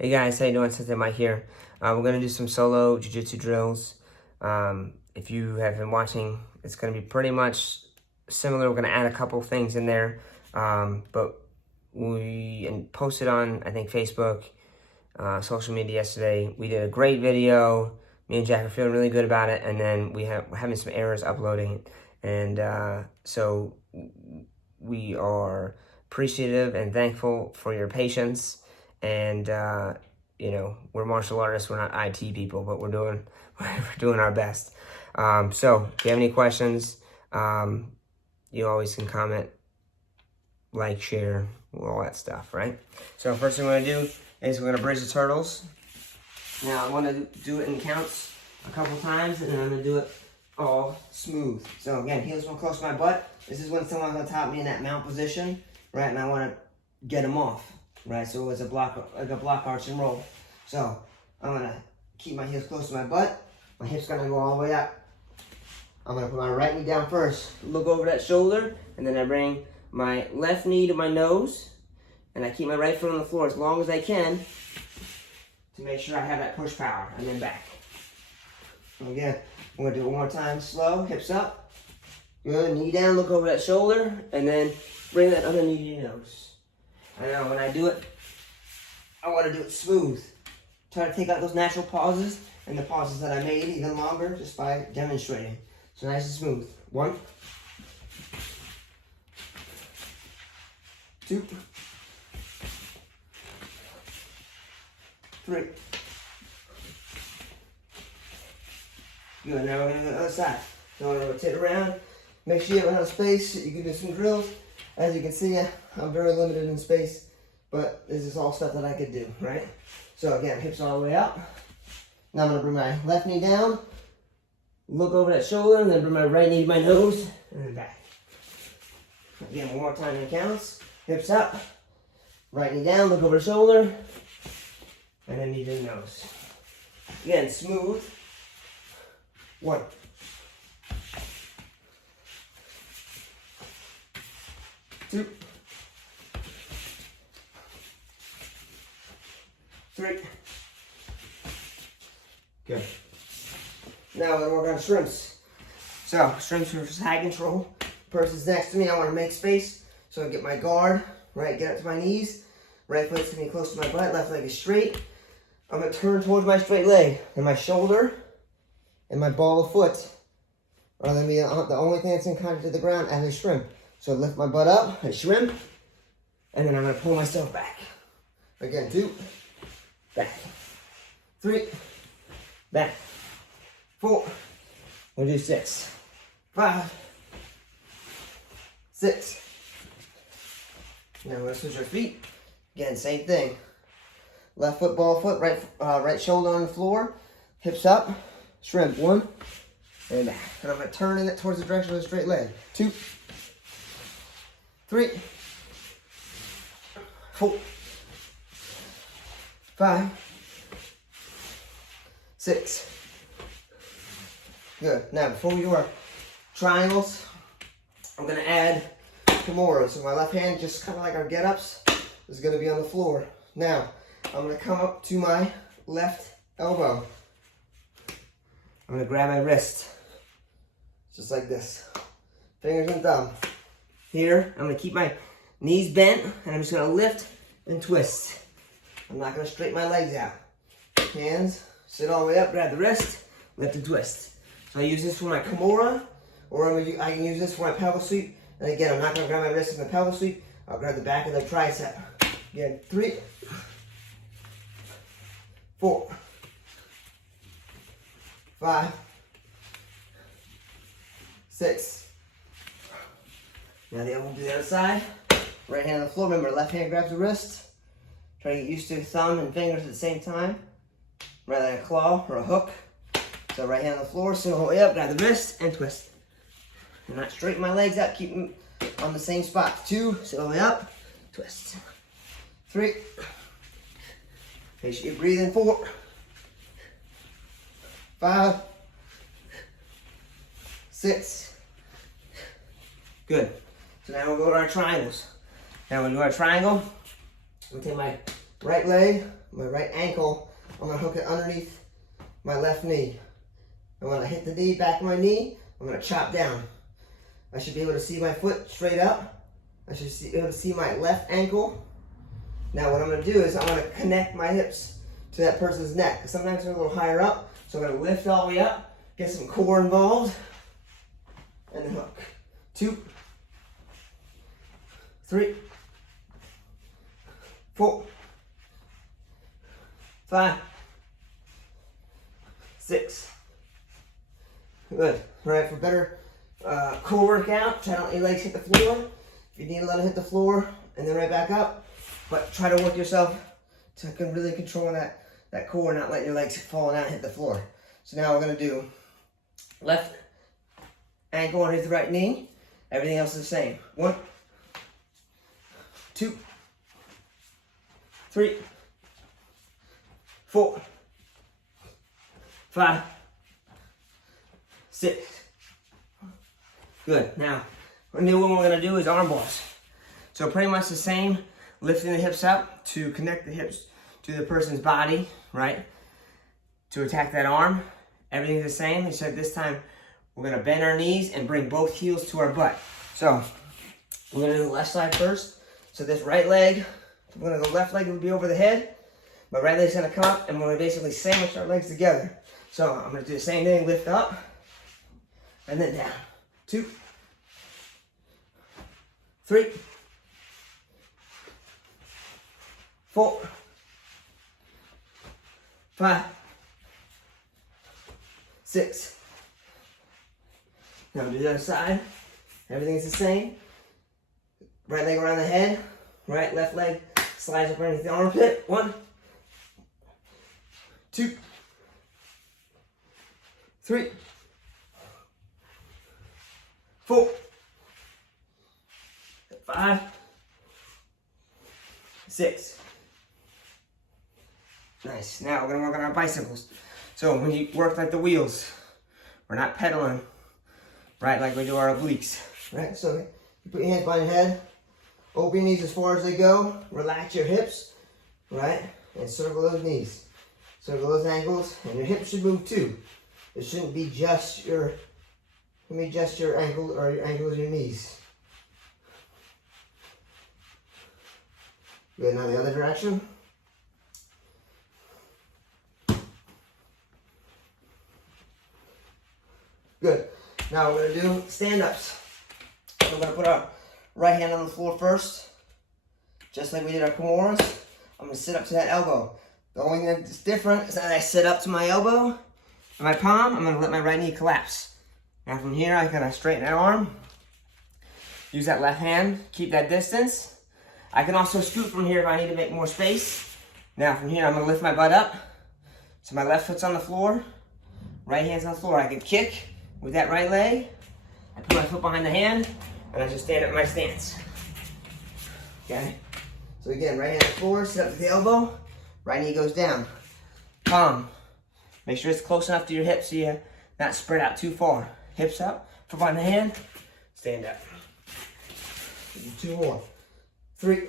Hey guys, how you doing? Sensei Mike here. We're gonna do some solo jiu-jitsu drills. If you have been watching, it's gonna be pretty much similar. We're gonna add a couple things in there, but we posted on, I think, Facebook, social media yesterday. We did a great video. Me and Jack are feeling really good about it, and then we're having some errors uploading, and so we are appreciative and thankful for your patience. And you know, we're martial artists, we're not IT people, but we're doing our best. So if you have any questions, you always can comment, like, share, all that stuff, right? So first thing we're gonna do is we're gonna bridge the turtles. Now I want to do it in counts a couple times, and then I'm gonna do it all smooth. So again, heels real close to my butt. This is when someone's on top of me in that mount position, right? And I want to get them off. Right, so it's like a block arch and roll. So I'm gonna keep my heels close to my butt. My hips gonna go all the way up. I'm gonna put my right knee down first. Look over that shoulder, and then I bring my left knee to my nose, and I keep my right foot on the floor as long as I can to make sure I have that push power, and then back. Again, I'm gonna do it one more time, slow, hips up. Good, knee down, look over that shoulder, and then bring that other knee to your nose. I know when I do it, I want to do it smooth. Try to take out those natural pauses and the pauses that I made even longer just by demonstrating. So nice and smooth. 1, 2, 3. Good, now we're going to do the other side. So I'm going to rotate around. Make sure you have enough space so you can do some drills. As you can see, I'm very limited in space, but this is all stuff that I could do, right? So again, hips all the way up. Now I'm gonna bring my left knee down, look over that shoulder, and then bring my right knee to my nose, and then back. Again, one more time in counts. Hips up, right knee down, look over the shoulder, and then knee to the nose. Again, smooth. 1, 2, 3. Good. Now we're gonna work on shrimps. So shrimps versus high control. Person's next to me. I want to make space, so I get my guard. Right, get up to my knees. Right foot's gonna be close to my butt. Left leg is straight. I'm gonna turn towards my straight leg, and my shoulder and my ball of foot are gonna be the only thing that's in contact to the ground as a shrimp. So lift my butt up, I shrimp, and then I'm gonna pull myself back. Again, 2, back, 3, back, 4, we'll do 6, 5, 6. Now we're gonna switch our feet. Again, same thing. Left foot, ball foot, right shoulder on the floor, hips up, shrimp, 1, and back. And I'm gonna turn it towards the direction of the straight leg. 2, 3, 4, 5, 6. Good. Now, before we do our triangles, I'm going to add Kimura. So my left hand, just kind of like our get-ups, is going to be on the floor. Now, I'm going to come up to my left elbow. I'm going to grab my wrist, just like this. Fingers and thumb. Here, I'm going to keep my knees bent, and I'm just going to lift and twist. I'm not going to straighten my legs out. Hands, sit all the way up, grab the wrist, lift and twist. So I use this for my Kimura, or I can use this for my pelvic sweep. And again, I'm not going to grab my wrist in the pelvic sweep. I'll grab the back of the tricep. Again, 3, 4, 5, 6. Now we'll do the other side. Right hand on the floor. Remember, left hand grabs the wrist. Try to get used to thumb and fingers at the same time, rather than a claw or a hook. So right hand on the floor, sit all the way up, grab the wrist, and twist. And not straighten my legs out, keep them on the same spot. 2, sit all the way up, twist. 3, make sure you breathe in. 4, 5, 6. Good. So now we'll go to our triangles. Now we'll do our triangle. I'm going to take my right leg, my right ankle, I'm gonna hook it underneath my left knee. And when I hit the knee, back of my knee, I'm gonna chop down. I should be able to see my foot straight up. I should be able to see my left ankle. Now what I'm gonna do is I'm gonna connect my hips to that person's neck. Sometimes they're a little higher up, so I'm gonna lift all the way up, get some core involved, and then hook. 2, 3, 4, 5, 6. Good. All right, for better core workout, try to let your legs hit the floor. If you need to let them hit the floor, and then right back up. But try to work yourself to really control that core, not let your legs fall down and hit the floor. So now we're going to do left ankle underneath the right knee. Everything else is the same. 1, 2, 3, 4, 5, 6. Good. Now, the new one we're going to do is arm bars. So pretty much the same, lifting the hips up to connect the hips to the person's body, right? To attack that arm. Everything's the same, except this time we're going to bend our knees and bring both heels to our butt. So we're going to do the left side first. So this right leg, we're going to go left leg will be over the head. My right leg's going to come up, and we're going to basically sandwich our legs together. So I'm going to do the same thing, lift up, and then down. 2, 3, 4, 5, 6. Now do the other side. Everything's the same. Right leg around the head. Right, left leg slides up underneath the armpit. 1, 2, 3, 4, 5, 6. Nice. Now we're going to work on our bicycles. So when you work like the wheels, we're not pedaling, right, like we do our obliques. Right, so you put your hands behind your head, open your knees as far as they go, relax your hips, right, and circle those knees. Circle those ankles, and your hips should move too. It shouldn't be just your, your ankle or your ankles and your knees. Good, now the other direction. Good. Now we're going to do stand-ups. We're going to put our right hand on the floor first, just like we did our Kimuras. I'm going to sit up to that elbow. The only thing that's different is that I sit up to my elbow and my palm. I'm going to let my right knee collapse. Now from here, I kind of straighten that arm. Use that left hand. Keep that distance. I can also scoot from here if I need to make more space. Now from here, I'm going to lift my butt up. So my left foot's on the floor. Right hand's on the floor. I can kick with that right leg. I put my foot behind the hand, and I just stand up in my stance. Okay? So again, right hand on the floor, sit up to the elbow, right knee goes down. Palm. Make sure it's close enough to your hips so you're not spread out too far. Hips up, foot behind the hand, stand up. Do 2 more. 3.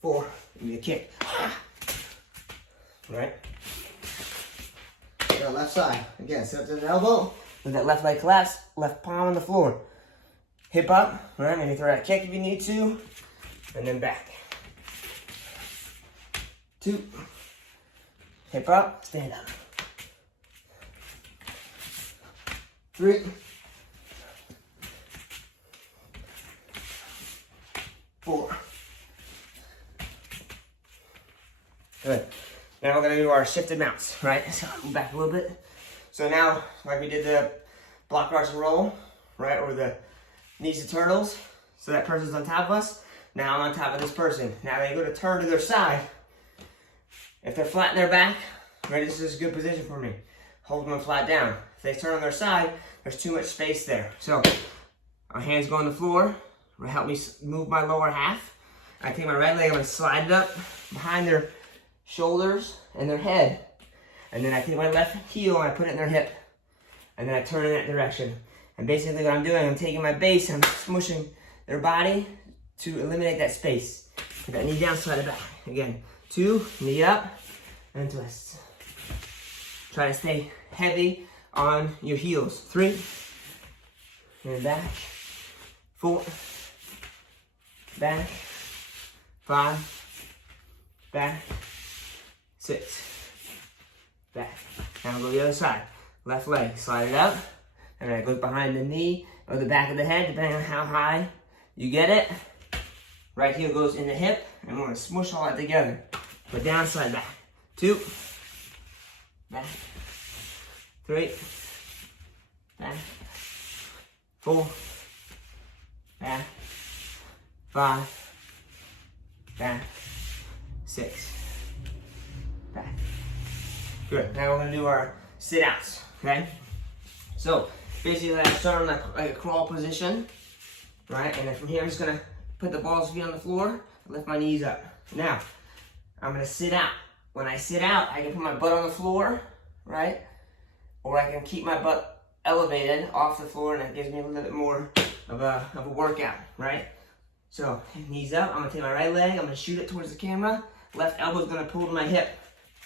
4. Give me a kick. Right? Go left side. Again, sit up to the elbow. With that left leg collapse, left palm on the floor. Hip up, right? Maybe throw that kick if you need to. And then back. 2. Hip up, stand up. 3. 4. Good. Now we're going to do our shifted mounts, right? So move back a little bit. So now, like we did the block rush and roll, right? Or the knees to turtles. So that person's on top of us. Now I'm on top of this person. Now they go to turn to their side. If they're flat in their back, right, this is a good position for me. Hold them flat down. If they turn on their side, there's too much space there. So our hands go on the floor. Help me move my lower half. I take my right leg, I'm going to slide it up behind their shoulders and their head. And then I take my left heel and I put it in their hip. And then I turn in that direction. And basically what I'm doing, I'm taking my base, I'm smushing their body to eliminate that space. Put that knee down, slide it back. Again, 2, knee up, and twist. Try to stay heavy on your heels. 3, and back. 4, back. 5, back. 6, back. Now go to the other side. Left leg, slide it up. And then it goes behind the knee or the back of the head, depending on how high you get it. Right heel goes in the hip, and we're gonna smush all that together. But down, slide back. 2, back. 3, back. 4, back. 5, back. 6, back. Good. Now we're gonna do our sit-outs. Okay. So basically, I start in like a crawl position, right? And then from here, I'm just gonna put the balls of feet on the floor, lift my knees up. Now, I'm gonna sit out. When I sit out, I can put my butt on the floor, right? Or I can keep my butt elevated off the floor, and that gives me a little bit more of a workout, right? So, knees up, I'm gonna take my right leg, I'm gonna shoot it towards the camera. Left elbow's gonna pull to my hip.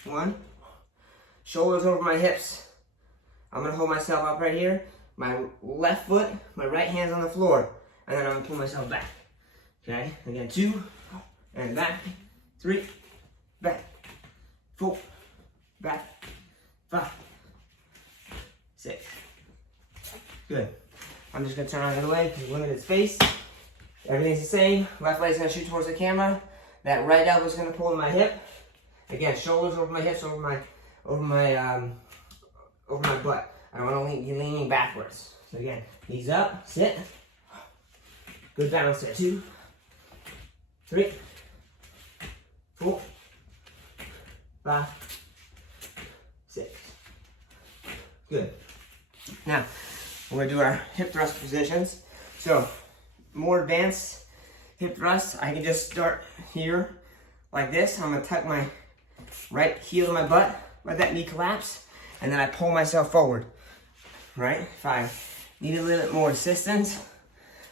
1, shoulders over my hips. I'm gonna hold myself up right here. My left foot, my right hand's on the floor. And then I'm gonna pull myself back. Okay, again, 2, and back. 3, back. 4, back. 5, 6. Good. I'm just gonna turn out of the way because limited space. Everything's the same. Left leg's gonna shoot towards the camera. That right elbow's gonna pull to my hip. Again, shoulders over my hips, over my butt. I don't want to be leaning backwards. So again, knees up, sit. Good balance there. 2, 3, 4, 5, 6. Good. Now, we're going to do our hip thrust positions. So, more advanced hip thrust, I can just start here like this. I'm going to tuck my right heel to my butt, let that knee collapse, and then I pull myself forward, right? If I need a little bit more assistance,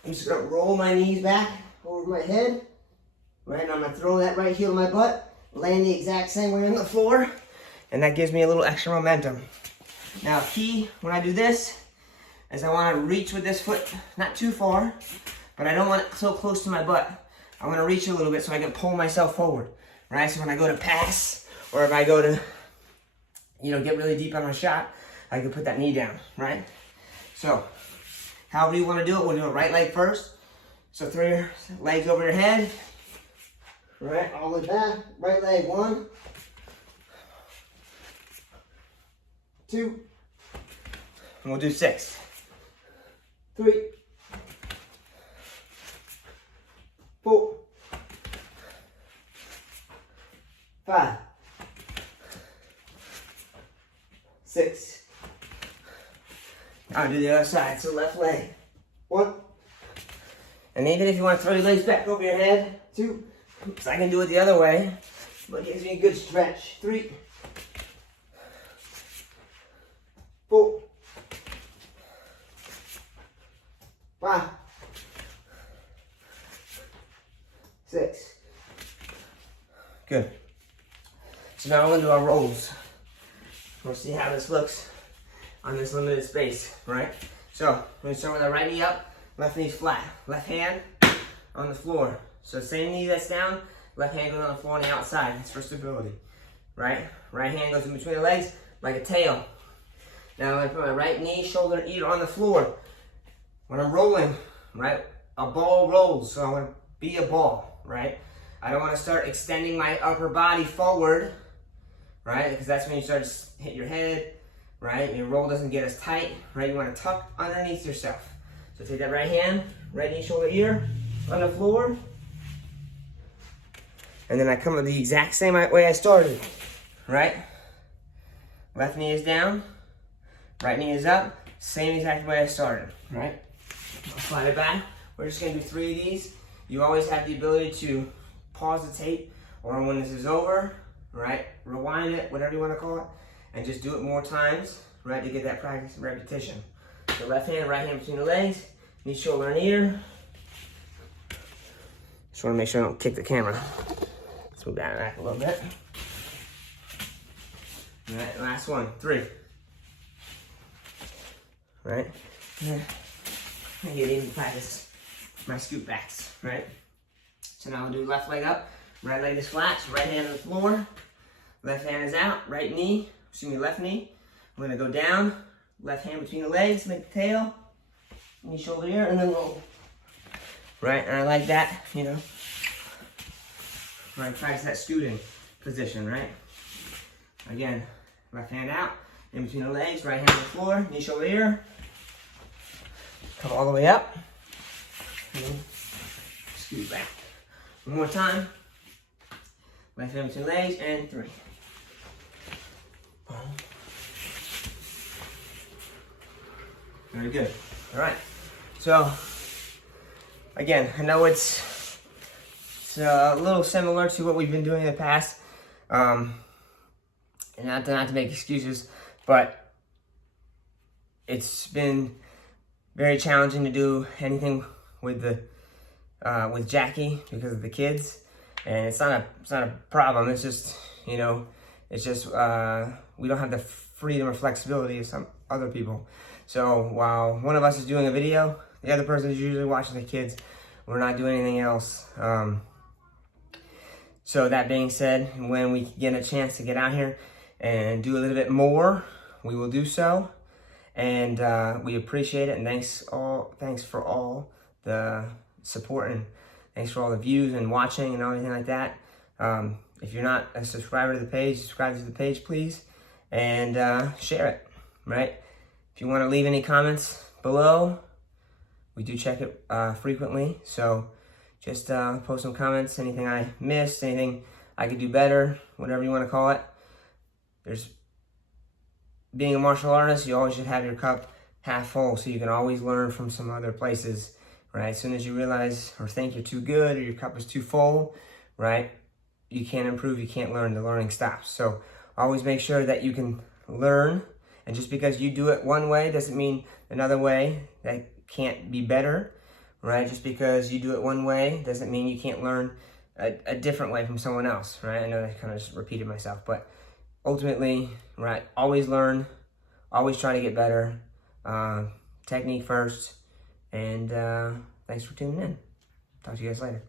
I'm just gonna roll my knees back over my head, right? And I'm gonna throw that right heel to my butt, land the exact same way on the floor, and that gives me a little extra momentum. Now, key when I do this is I wanna reach with this foot, not too far, but I don't want it so close to my butt. I wanna reach a little bit so I can pull myself forward, right? So when I go to pass, or if I go to, get really deep on my shot, I can put that knee down, right? So, however you want to do it, we'll do it right leg first. So throw your legs over your head, right, all the way back. Right leg, 1, 2, and we'll do 6. 3, 4, 5, 6. I'll do the other side, so left leg. 1. And even if you want to throw your legs back over your head, 2. So I can do it the other way, but it gives me a good stretch. 3, 4, 5, 6. Good. So now we're going to do our rolls. We'll see how this looks on this limited space, right? So, we're going to start with our right knee up, left knee flat, left hand on the floor. So same knee that's down, left hand goes on the floor on the outside. It's for stability, right? Right hand goes in between the legs like a tail. Now I'm going to put my right knee, shoulder, and ear on the floor. When I'm rolling, right, a ball rolls, so I want to be a ball, right? I don't want to start extending my upper body forward, right? Because that's when you start to hit your head, right? Your roll doesn't get as tight, right? You want to tuck underneath yourself. So take that right hand, right knee, shoulder, ear on the floor. And then I come the exact same way I started, right? Left knee is down, right knee is up, same exact way I started, right? I'll slide it back. We're just gonna do 3 of these. You always have the ability to pause the tape, or when this is over, right, rewind it, whatever you want to call it, and just do it more times, right, to get that practice and repetition. So left hand, right hand between the legs, knee, shoulder, and ear. Just want to make sure I don't kick the camera. Let's move that back a little bit. All right, last one, 3. Right? Yeah. I get even practice my scoop backs, right? So now I'll do left leg up, right leg is flat, so right hand on the floor, left hand is out, right knee, left knee. I'm gonna go down, left hand between the legs, make the tail, knee shoulder here, and then roll. Right, and I like that, you know. Right, practice that scooting position, right? Again, left hand out, in between the legs, right hand on the floor, knee shoulder here. Come all the way up, and then scoot back. One more time. Left hand between the legs, and 3. Very good. All right. So, again, I know it's a little similar to what we've been doing in the past, and not to make excuses, but it's been very challenging to do anything with with Jackie because of the kids, and it's not a problem. It's just, you know, it's just we don't have the freedom or flexibility of some other people. So while one of us is doing a video, the other person is usually watching the kids. We're not doing anything else. So that being said, when we get a chance to get out here and do a little bit more, we will do so. And we appreciate it. And thanks for all the support, and thanks for all the views and watching and everything like that. If you're not a subscriber to the page, subscribe to the page, please, and share it, right? If you want to leave any comments below, we do check it frequently. So just post some comments, anything I missed, anything I could do better, whatever you want to call it. Being a martial artist, you always should have your cup half full, so you can always learn from some other places, right? As soon as you realize or think you're too good or your cup is too full, right, you can't improve, you can't learn, the learning stops. So always make sure that you can learn, and just because you do it one way doesn't mean another way that can't be better, right? Just because you do it one way doesn't mean you can't learn a different way from someone else, right? I know I kind of just repeated myself, but ultimately, right, always learn, always try to get better, technique first, and thanks for tuning in. Talk to you guys later.